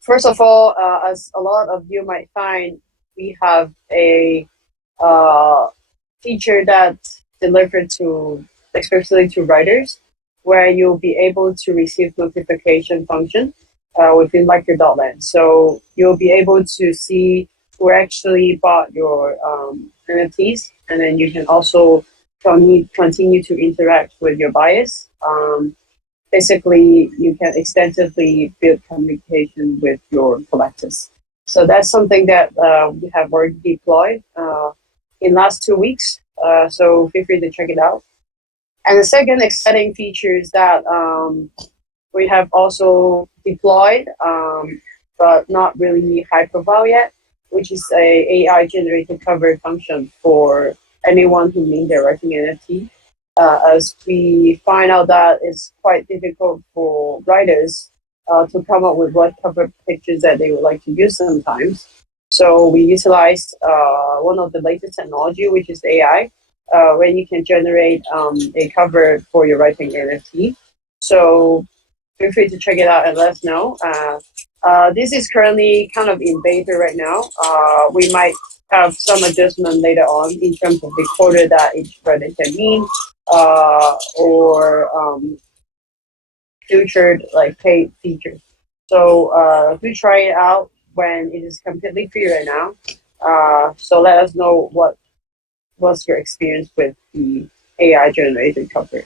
First of all, as a lot of you might find, we have a uh, feature that's delivered to, especially to writers, where you'll be able to receive notification function within like your Dotland. So you'll be able to see who actually bought your NFTs, and then you can also continue to interact with your buyers. Basically, you can extensively build communication with your collectors. So that's something that we have already deployed in last 2 weeks. So feel free to check it out. And the second exciting feature is that we have also deployed, but not really high profile yet, which is a AI generated cover function for anyone who means they're writing NFT. As we find out that it's quite difficult for writers to come up with what cover pictures that they would like to use sometimes. So we utilized one of the latest technology, which is AI, where you can generate a cover for your writing NFT. So feel free to check it out and let us know. This is currently kind of in beta right now. We might have some adjustment later on in terms of the quota that each credit can mean, or future like paid features. So do try it out when it is completely free right now. So let us know what was your experience with the AI generated cover.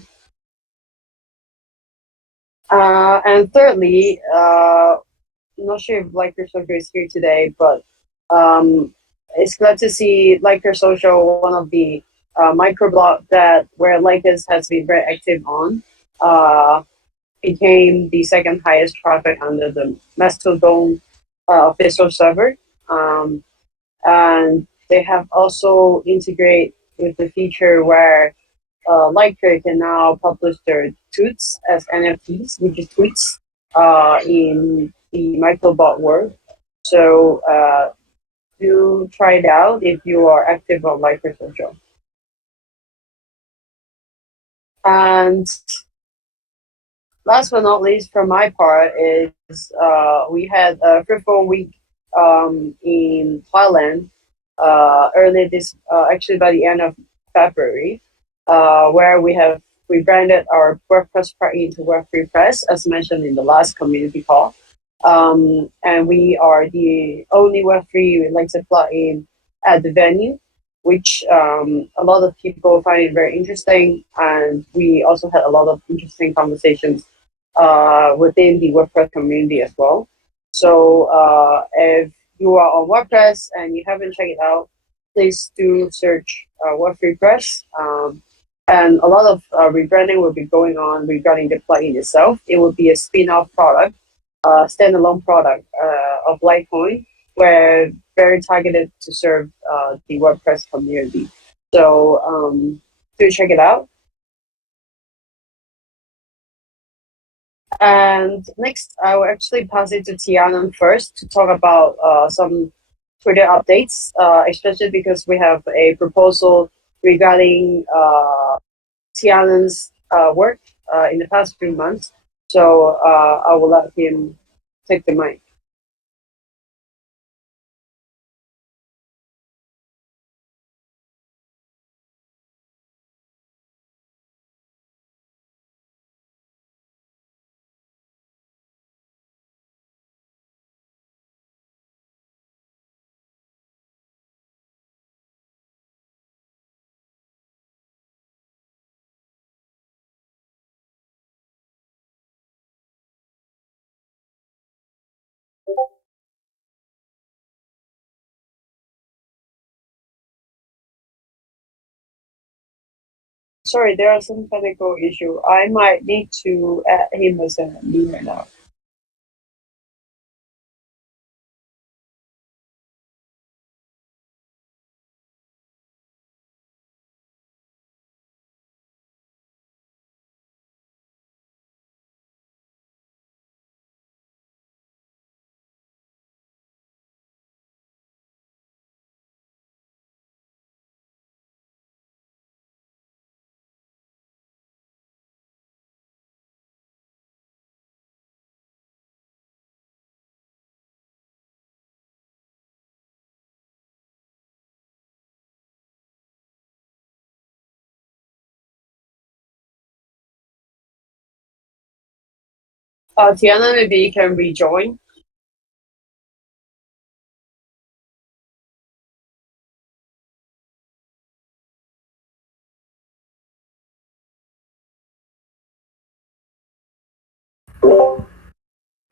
And thirdly, I'm not sure if Liker Social is here today, but it's glad to see Liker Social, one of the microblog that where Likers has been very active on, uh, became the second highest traffic under the Mastodon official server. Um, and they have also integrate with the feature where Liker can now publish their tweets as NFTs, which is tweets, in the microbot world. So do try it out if you are active on Liker Social. And last but not least, for my part, is we had a fruitful week in Thailand early this actually by the end of February, where we have rebranded our WordPress plugin into Web3Press, as mentioned in the last community call. And we are the only Web3 related plugin at the venue, which a lot of people find it very interesting. And we also had a lot of interesting conversations within the WordPress community as well. So if you are on WordPress and you haven't checked it out, please do search Web3Press. And a lot of rebranding will be going on regarding the plugin itself. It will be a spin-off product, standalone product of LikeCoin, where very targeted to serve the WordPress community. So do check it out. And next, I will actually pass it to Tianan first to talk about some Twitter updates, especially because we have a proposal regarding Tianan's work in the past few months. So I will let him take the mic. Sorry, there are some technical issue. I might need to add him as an admin right now. Tiana, maybe you can rejoin.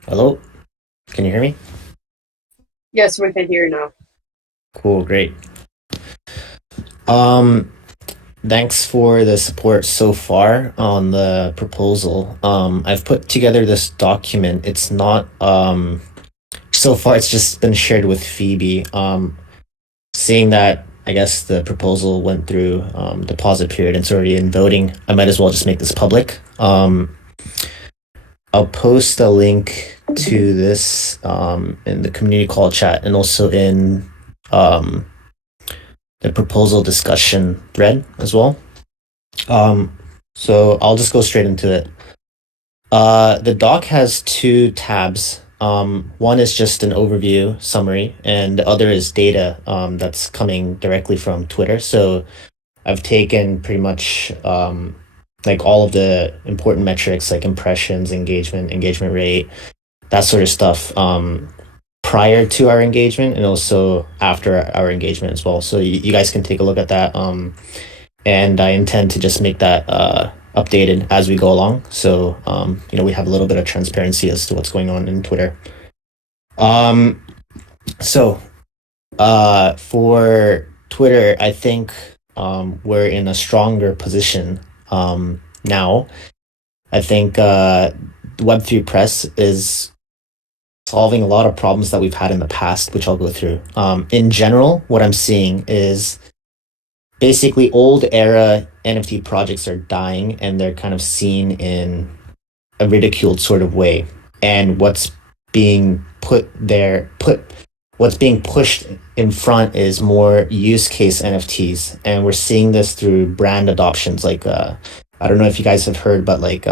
Hello, can you hear me? Yes, we can hear you now. Cool, great. Um, Thanks for the support so far on the proposal. I've put together this document. It's not so far it's just been shared with Phoebe. Seeing that I guess the proposal went through deposit period and it's already in voting, I might as well just make this public. I'll post a link to this in the community call chat and also in um the proposal discussion thread as well. Um, so I'll just go straight into it. The doc has two tabs. One is just an overview summary, and the other is data that's coming directly from Twitter. So I've taken pretty much like all of the important metrics like impressions, engagement rate, that sort of stuff prior to our engagement and also after our engagement as well. So you guys can take a look at that. And I intend to just make that updated as we go along. So we have a little bit of transparency as to what's going on in Twitter. Um, so for Twitter, I think we're in a stronger position now. I think Web3Press is solving a lot of problems that we've had in the past, which I'll go through. In general, what I'm seeing is basically old era NFT projects are dying and they're kind of seen in a ridiculed sort of way. And being what's being pushed in front is more use case NFTs. And we're seeing this through brand adoptions. Like, I don't know if you guys have heard, but like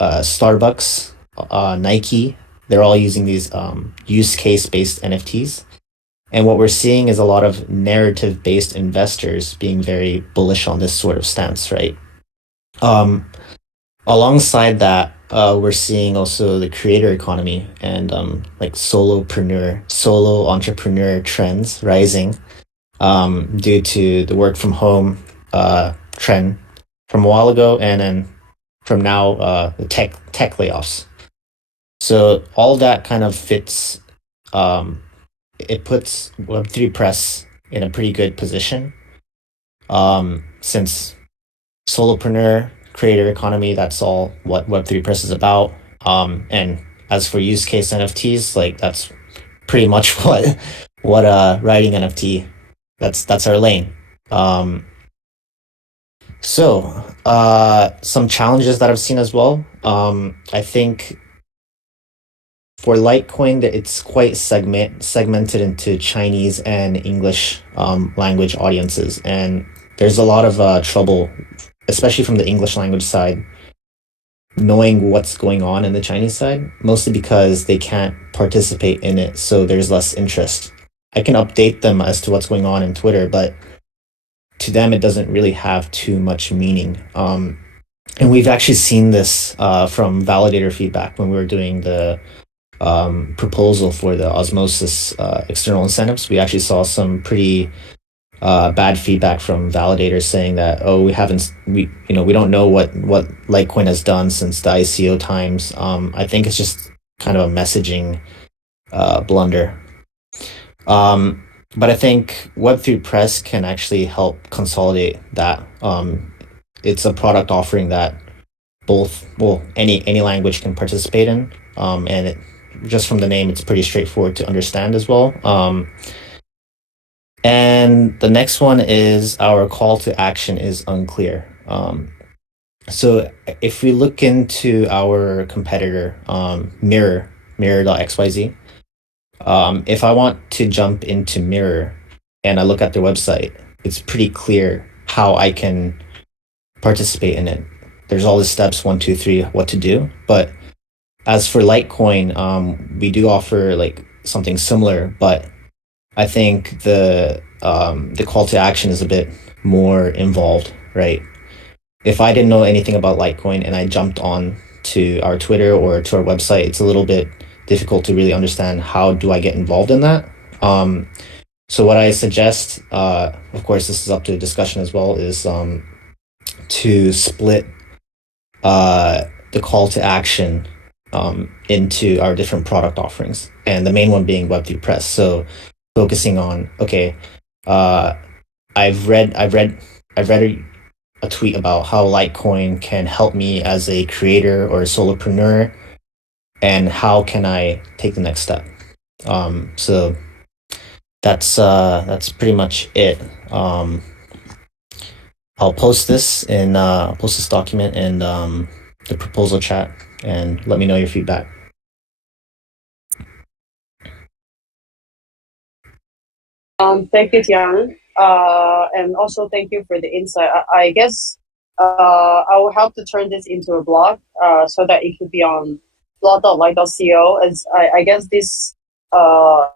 Starbucks, Nike, they're all using these use case based NFTs. And what we're seeing is a lot of narrative based investors being very bullish on this sort of stance, right? Um, Alongside that, we're seeing also the creator economy and like solo entrepreneur trends rising due to the work from home trend from a while ago, and then from now the tech layoffs. So all of that kind of fits. It puts Web3 Press in a pretty good position since solopreneur, creator economy, that's all what Web3 Press is about. And as for use case NFTs, like that's pretty much what writing NFT, that's our lane. Um, some challenges that I've seen as well. I think for Litecoin, that it's quite segmented into Chinese and English language audiences, and there's a lot of trouble, especially from the English language side, knowing what's going on in the Chinese side, mostly because they can't participate in it, so there's less interest. I can update them as to what's going on in Twitter, but to them, it doesn't really have too much meaning. And we've actually seen this from validator feedback when we were doing the proposal for the osmosis external incentives. We actually saw some pretty bad feedback from validators saying that, oh, we don't know what Litecoin has done since the ICO times. I think it's just kind of a messaging blunder. But I think Web3 Press can actually help consolidate that. It's a product offering that any language can participate in, and just from the name, it's pretty straightforward to understand as well. And the next one is our call to action is unclear. So if we look into our competitor, Mirror.xyz, if I want to jump into Mirror and I look at their website, it's pretty clear how I can participate in it. There's all the steps, one, two, three, what to do. But as for Litecoin, we do offer like something similar, but I think the call to action is a bit more involved, right? If I didn't know anything about Litecoin and I jumped on to our Twitter or to our website, it's a little bit difficult to really understand how do I get involved in that. So what I suggest, of course, this is up to discussion as well, is to split the call to action into our different product offerings, and the main one being Web3Press. So focusing on, okay, uh, I've read a tweet about how Litecoin can help me as a creator or a solopreneur, and how can I take the next step. So that's pretty much it. I'll post this document in the proposal chat, and let me know your feedback. Thank you, Tian. And also thank you for the insight. I guess I will help to turn this into a blog so that it could be on blog.like.co. As I guess this uh,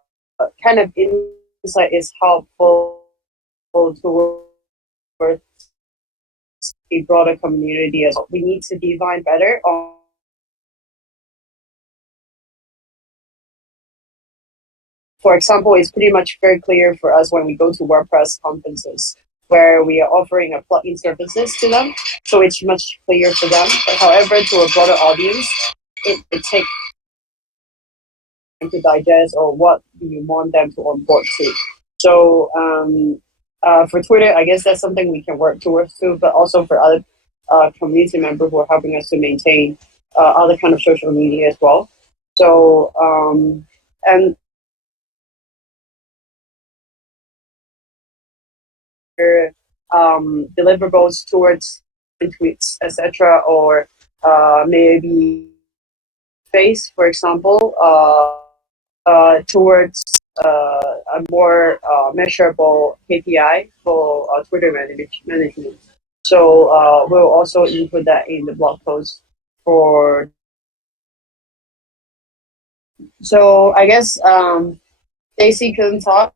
kind of insight is helpful towards a broader community as well. We need to define better on. For example, it's pretty much very clear for us when we go to WordPress conferences where we are offering a plugin services to them. So it's much clearer for them. But however, to a broader audience, it takes time to digest or what do you want them to onboard to. So for Twitter, I guess that's something we can work towards too, but also for other community members who are helping us to maintain other kind of social media as well. So, and deliverables towards tweets, etc., or maybe face, for example, towards a more measurable KPI for Twitter management. So we'll also include that in the blog post for. So I guess Daisy couldn't talk.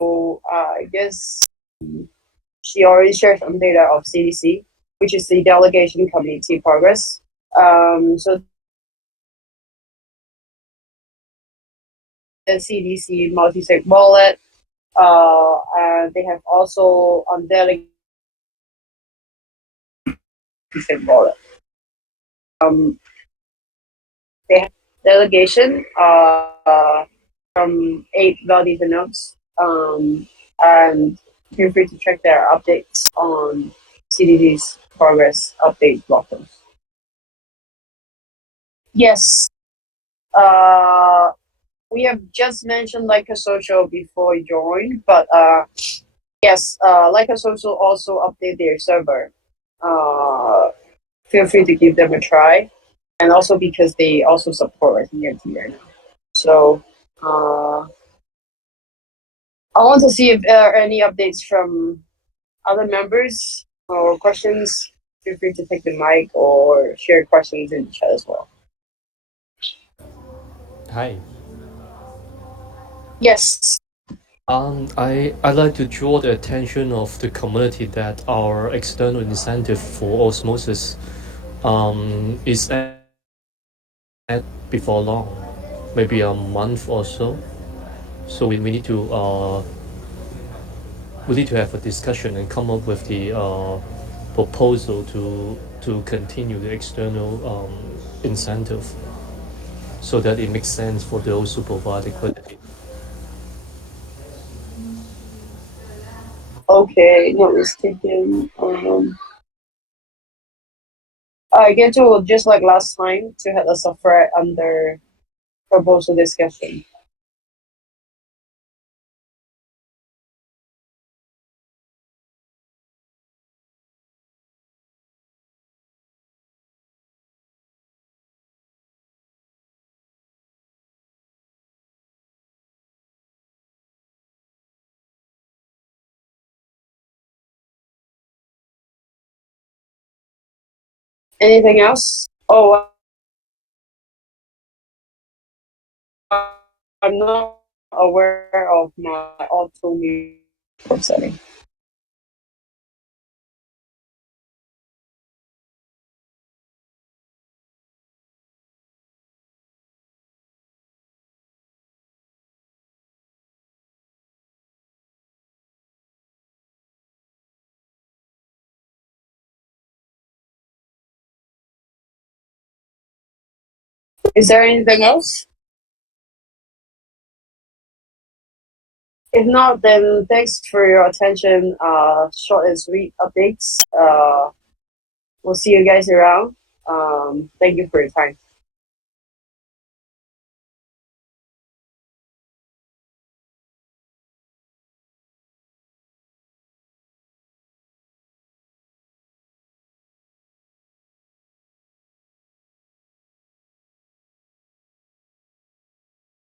So I guess she already shared some data of CDC, which is the Delegation Committee Progress. So the CDC multi-sig wallet, and they have also on delegation wallet. They have delegation from 8 validated nodes, and feel free to check their updates on CDC's progress update blog post. Yes, we have just mentioned like a social before you joined, but yes, like a social also update their server. Feel free to give them a try, and also because they also support tier now. So I want to see if there are any updates from other members or questions. Feel free to take the mic or share questions in the chat as well. Hi. Yes. I'd like to draw the attention of the community that our external incentive for osmosis is at before long, maybe a month or so. So we need to have a discussion and come up with the proposal to continue the external incentive so that it makes sense for those who provide liquidity. Okay, note is taken. I get to just like last time to have a software under proposal discussion. Anything else? Oh, I'm not aware of my auto mute setting. Is there anything else? If not, then thanks for your attention. Short and sweet updates. We'll see you guys around. Thank you for your time.